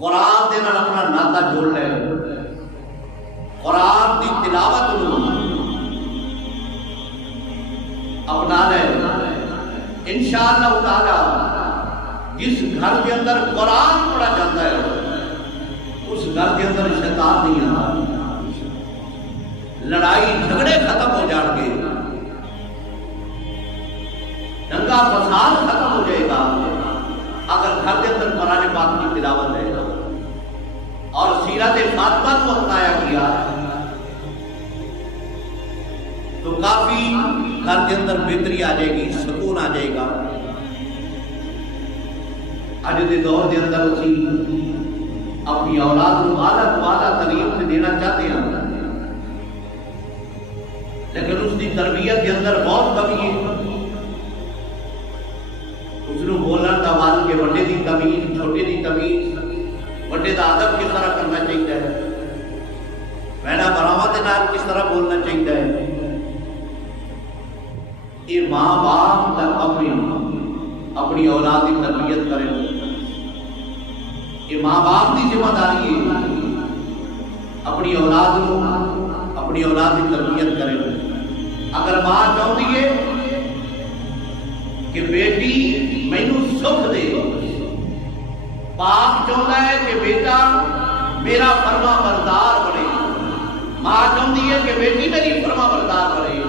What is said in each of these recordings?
قرآن دے نال اپنا ناتا جوڑ لے، قرآن دی تلاوت اپنا لے، انشاءاللہ تعالی جس گھر کے اندر قرآن پڑھا جاتا ہے اس گھر کے اندر شیطان نہیں آتا، لڑائی جھگڑے ختم ہو جان گے، دنگا فساد ختم ہو جائے گا اگر گھر کے اندر قرآن پاک کی تلاوت ہے اور سیرت فاطمہ کو اپنایا گیا تو کافی گھر کے اندر بہتری آ جائے گی، سکون آ جائے گا۔ اج دے دور کے اندر اسی اپنی اولاد کو اعلیٰ تو اعلیٰ تعلیم سے دینا چاہتے ہیں، لیکن اس کی تربیت کے اندر بہت کمی ہے۔ اس کو بولنا تمال کے بڑے دی تمیز، چھوٹے دی تمیز، بڑے دا ادب کس طرح کرنا چاہیے ہے، بہنا براواں دے نال کس طرح بولنا چاہیے ہے۔ یہ ماں باپ تک اپنی اولاد کی تربیت کریں، یہ ماں باپ کی ذمہ داری ہے اپنی اولاد کی تربیت کریں۔ اگر ماں چاہتی ہے کہ بیٹی مینوں سکھ دے، باپ چاہتا ہے کہ بیٹا میرا فرما بردار بنے، ماں چاہتی ہے کہ بیٹی میری فرما بردار بنے،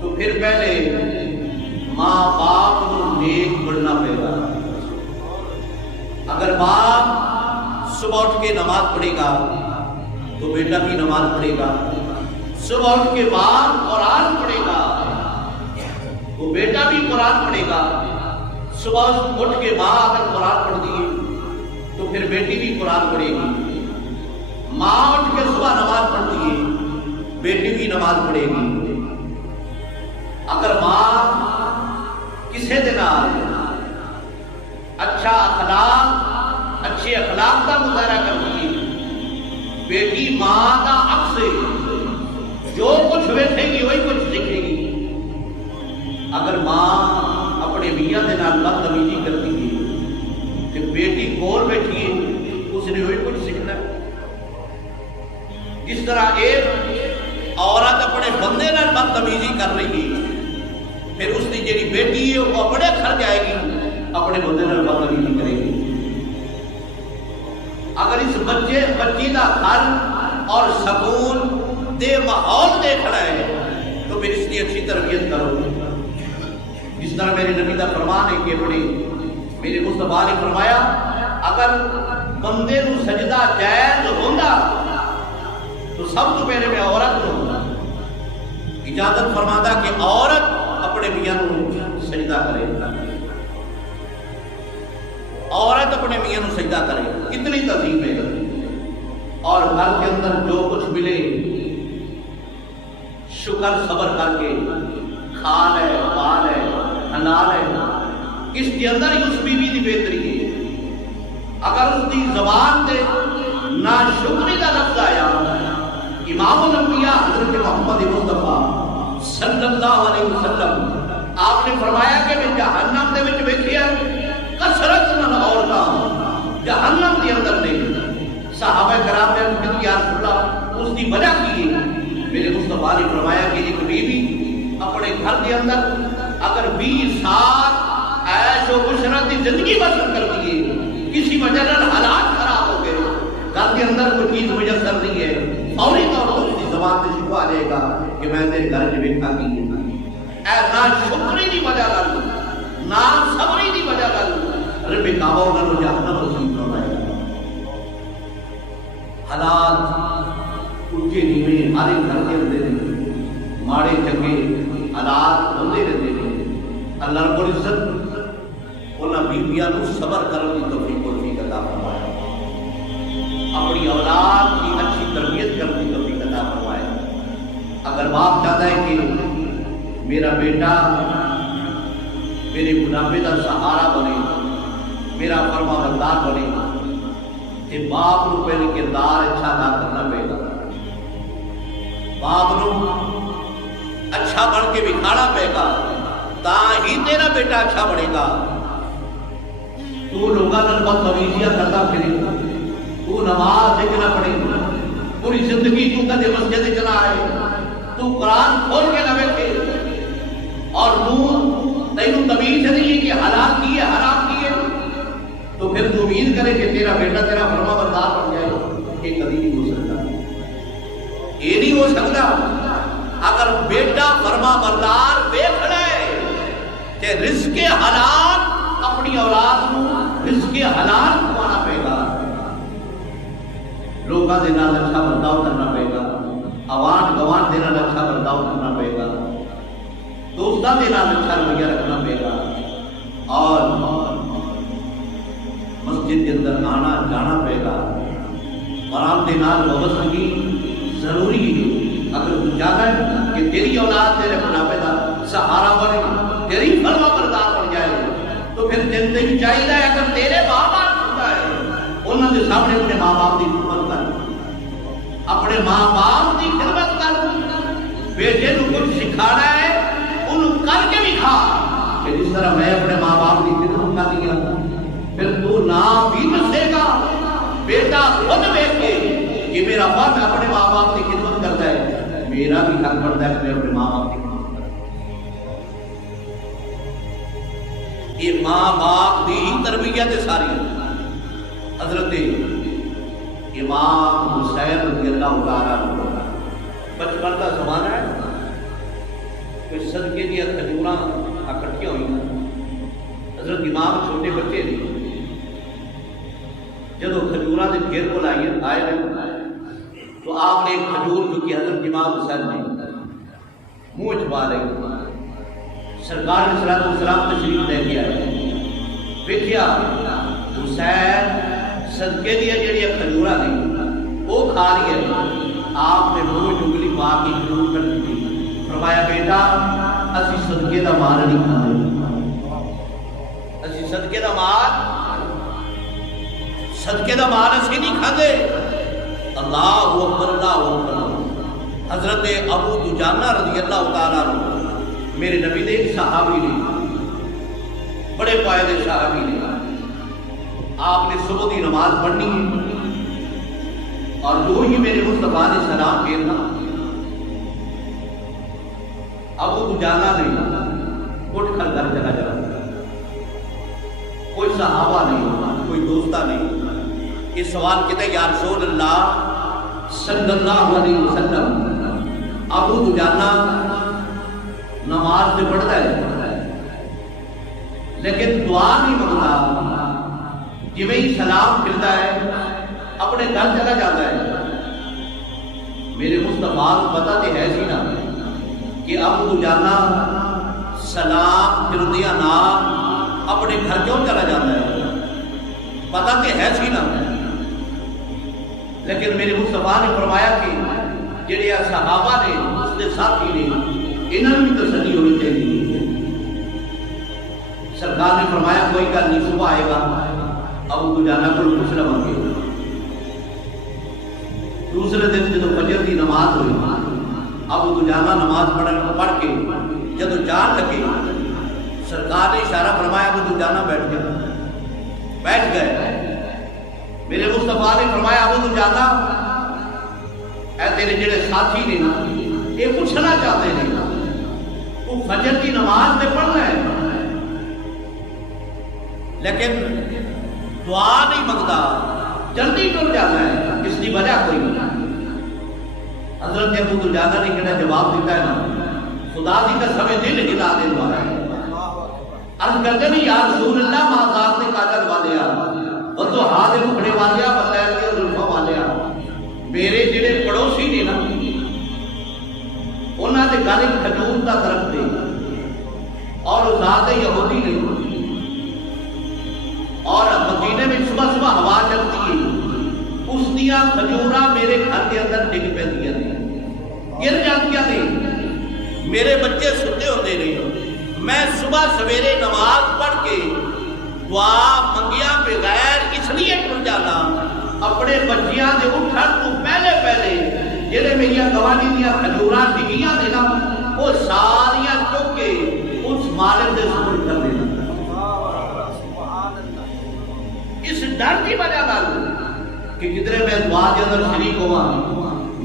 تو پھر پہلے ماں باپ کو نیک بننا پڑے گا۔ اگر باپ صبح اٹھ کے نماز پڑھے گا تو بیٹا بھی نماز پڑھے گا، صبح اٹھ کے بعد قرآن پڑھے گا وہ بیٹا بھی قرآن پڑھے گا، صبح اٹھ کے ماں اگر قرآن پڑھتی ہے تو پھر بیٹی بھی قرآن پڑھے گی، ماں اٹھ کے صبح نماز پڑھتی ہے بیٹی بھی نماز پڑھے گی۔ اگر ماں کسی دن اچھا اخلاق، اچھے اخلاق کا مظاہرہ کرتی ہے، بیٹی ماں کا عکس ہے، جو کچھ ویکھے گی وہی کچھ سیکھے گی۔ اگر ماں اپنے میاں کے نال بدتمیزی کرتی ہے کہ بیٹی کول بیٹھی ہے اس نے وہی کچھ سیکھنا ہے۔ جس طرح ایک عورت اپنے بندے نال بدتمیزی کر رہی ہے، پھر اس کی جیڑی بیٹی ہے وہ اپنے گھر جائے گی اپنے بندے نال بدتمیزی کرے گی۔ اگر اس بچی کا گھر اور سکون دے ماحول دیکھنا ہے تو پھر اس کی اچھی تربیت کرو۔ جس طرح میرے نبی کا فرمان ہے کہ میرے مصطفیٰ نے فرمایا اگر بندے کو سجدہ جائز ہوگا تو سب تو پہلے میں عورت کو اجازت فرماتا کہ عورت اپنے میاں کو سجدہ کرے، عورت اپنے میاں کو سجدہ کرے، کتنی تہذیب ہے۔ اور گھر کے اندر جو کچھ ملے شکر صبر کر کے کھا لے، پا لے، حلال ہے، اس کے اندر ہی اس بیوی کی بہتری ہے۔ اگر اس کی زبان سے ناشکری کا لفظ آیا، امام الانبیاء حضرت محمد مصطفیٰ صلی اللہ علیہ وسلم آپ نے فرمایا کہ میں جہنم دے وچ ویکھیا کثرت نال عورتاں جہنم دے اندر نے، صحابہ کرام نے کہا یا رسول اللہ اس کی وجہ کی ہے؟ میرے مصطفیٰ نے فرمایا کہ ایک بیوی اپنے گھر کے اندر اگر 20 سال عیش و عشرت کی زندگی بسر کرتی ہے، کسی وجہ سے حالات خراب ہو گئے، گھر کے اندر کوئی چیز میسر نہیں ہے، فوری طور پر اس کی زبان سے شکوا آ جائے گا کہ میں تیرے گھر میں ویکھا کی ہے۔ نہ شکری کی وجہ کر نہ صبری کی وجہ کر رب کعبہ انہوں نے جہنم نصیب فرمائے گا۔ حالات اونچے نیوے ہر ایک گھر کے اندر ماڑے چنگے حالات ہوتے رہتے ہیں۔ اللہ رب العزت انہاں بیویاں نوں صبر کرنے کی توفیق عطا فرمائے، اپنی اولاد کی اچھی تربیت کرنے کی توفیق عطا فرمائے۔ اگر باپ چاہتا ہے کہ میرا بیٹا میرے بڑھاپے کا سہارا بنے، میرا فرما بردار بنے، کہ باپ نو پہلے کردار اچھا ادا کرنا پڑے گا، باپ نو اچھا بن کے بکھانا پڑے گا، تا ہی تیرا بیٹا اچھا بنے گا۔ تو لوگوں نے بدتمیزیاں کرتا پھرے، تو نماز ایک نہ پڑھے، پوری زندگی تو کدے مسجد چلا ہے، تو قرآن کھول کے نہ بیٹھے، اور تینوں تمیز نہیں ہے کہ حلال کی ہے حرام کی ہے، تو پھر تو امید کرے کہ تیرا بیٹا تیرا فرما بردار بن جائے، یہ کبھی نہیں ہو سکتا۔ یہ نہیں ہو سکتا اگر بیٹا فرما بردار دیکھ لے کہ رزق حلال اپنی اولاد کو رزق حلال کھوانا پے گا، لوگوں کے نال اچھا برتاؤ کرنا پے گا، آوان گوان کے نال اچھا برتاؤ کرنا پے گا، دوستوں کے نال اچھا رویہ رکھنا پے گا، اور مسجد کے اندر آنا جانا پے گا، قرآن کے نال وابستگی ضروری ہے۔ اگر تو چاہتا ہے کہ تیری اولاد تیرے بڑھاپے کا سہارا بنے، تیری فرما بردار بن جائے، تو پھر جنتے بھی چاہیے اگر تیرے ماں باپ ہوتا ہے انہوں کے سامنے اپنے ماں باپ کی خدمت کر، اپنے ماں باپ کی خدمت کر، بیٹے کو کچھ سکھانا ہے انہوں کر کے بھی کھا کہ جس طرح میں اپنے ماں باپ کی خدمت کر دیا، پھر تو نام بھی دسے گا، بیٹا خود دیکھ کے کہ میرا باپ اپنے ماں باپ کی خدمت کرتا ہے، میرا بھی حق بنتا ہے کہ میں اپنے ماں باپ کی خدمت کرتا ہوں۔ یہ ماں باپ کی ہی تربیت ہے ساری۔ حضرت امام حسین رضی اللہ تعالیٰ عنہ بچپن کا زمانہ ہے، کوئی صدقے دیا کھجوراں اکٹھیاں ہوئی، حضرت امام چھوٹے بچے تھے، جب کھجوراں دے پھیر کو آئے تو آپ نے ایک کھجور جو کہ حضرت امام حسین نے منہ چھپا لئی، سرکار علیہ السلام تشریف لے کے آئے، دیکھیا حسین صدقے دیا جڑیاں کھجوراں نے وہ کھا رہی ہے، آپ نے منہ چنگلی پا کے کھجور کر دی، فرمایا بیٹا اسی صدقے دا مال نہیں کھاندے، اسی صدقے دا مال اسی نہیں کھاندے۔ اللہ اکبر اللہ اکبر۔ حضرت ابو دجانہ رضی اللہ تعالیٰ عنہ میرے نبی دے ایک صحابی نے، بڑے پائے دے صحابی نے، آپ نے صبح کی نماز پڑھنی ہے اور جو ہی میرے مصطفیٰ نے سلام پھیرنا، ابو دجانہ نے اٹھ کر گھر چلا جاتا، کوئی صحابہ نہیں، کوئی دوستہ نہیں، یہ سوال کہتے ہیں یا رسول اللہ صلی اللہ علیہ وسلم ابو دجانہ نماز سے پڑھتا ہے لیکن دعا نہیں مانگتا، جویں ہی سلام پھرتا ہے اپنے گھر چلا جاتا ہے۔ میرے مصطفیٰ کو پتہ تو ہے سی نا کہ ابو دجانہ سلام پھردیا نہ اپنے گھر کیوں چلا جاتا ہے، پتہ تو ہے سی نا، لیکن میرے مصطفیٰ نے فرمایا کہ جڑے صحابہ نے اس کے ساتھی نے انہوں نے تسلی ہونی چاہیے۔ سرکار نے فرمایا کوئی گل نہیں، صبح آئے گا ابو دجانہ کو پوچھ لوں گے۔ دوسرے دن جب فجر کی نماز ہوئی، ابو دجانہ نماز پڑھ کے جب جان لگے، سرکار نے اشارہ فرمایا ابو دجانہ بیٹھ گئے۔ میرے مصطفیٰ نے فرمایا ابو دجانہ اے تیرے جڑے ساتھی نے نا یہ پوچھنا چاہتے ہیں تو فجر کی نماز میں پڑھنا ہے لیکن دعا نہیں مانگتا، جلدی ٹر جاتا ہے، اس کی وجہ کوئی نہیں۔ حضرت ابو دجانہ نے کہنا جواب دیتا ہے نا، خدا دی قسم دل ہلا دے دوارا ہے، عرض کرتے نہیں یا رسول اللہ معذات نے کاجل والیا وہ تو ہاتھ مکھڑے والیا بلیر کے ظلفوں والیا، میرے جڑے پڑوسی نے نا انہاں دے گھر ایک کھجور دا درخت دے اور ذات یہودی نے، اور مدینے میں صبح صبح ہوا چلتی ہے، اس دیا کھجوراں میرے گھر کے اندر ڈگ پیندیاں نے، گر جاندیاں نے، میرے بچے ستے ہوتے نہیں، میں صبح سویرے نماز پڑھ کے دعا منگیا بغیر اس لیے ٹر جانا اپنے بچیاں دے اٹھن تو پہلے جڑے میری گوانی دیا کھجوراں ڈگیاں دینا وہ ساریاں چک کے اس مالک دے سپرد کر دینا۔ کہ کدھر میں دعا کے اندر شریک ہوا،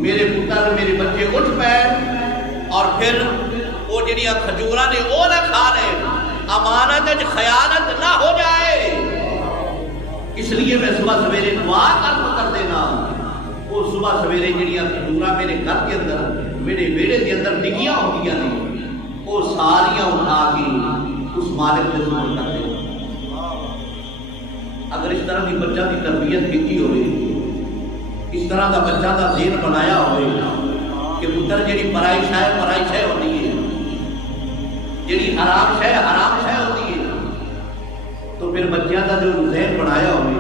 میرے پتر میرے بچے اٹھ پے اور پھر وہ جڑیاں کھجوراں نے وہ نہ کھا لے، امانت وچ خیانت نہ ہو جائے، اس لیے میں صبح سویرے دعا کر دینا۔ وہ صبح سویرے جڑیاں کھجوراں میرے گھر کے اندر میرے بیڑے کے اندر ڈگیاں ہوندیاں نے، وہ ساریاں اٹھا کے اس مالک کے سپرد کر دے۔ اگر اس طرح کی بچہ کی تربیت کی ہوئے، اس طرح کا بچہ کا ذہن بنایا ہوئے کہ پتر جیڑی پرائی شے ہوتی ہے، جیڑی حرام شے ہوتی ہے، تو پھر بچیاں کا جو ذہن بنایا ہوئے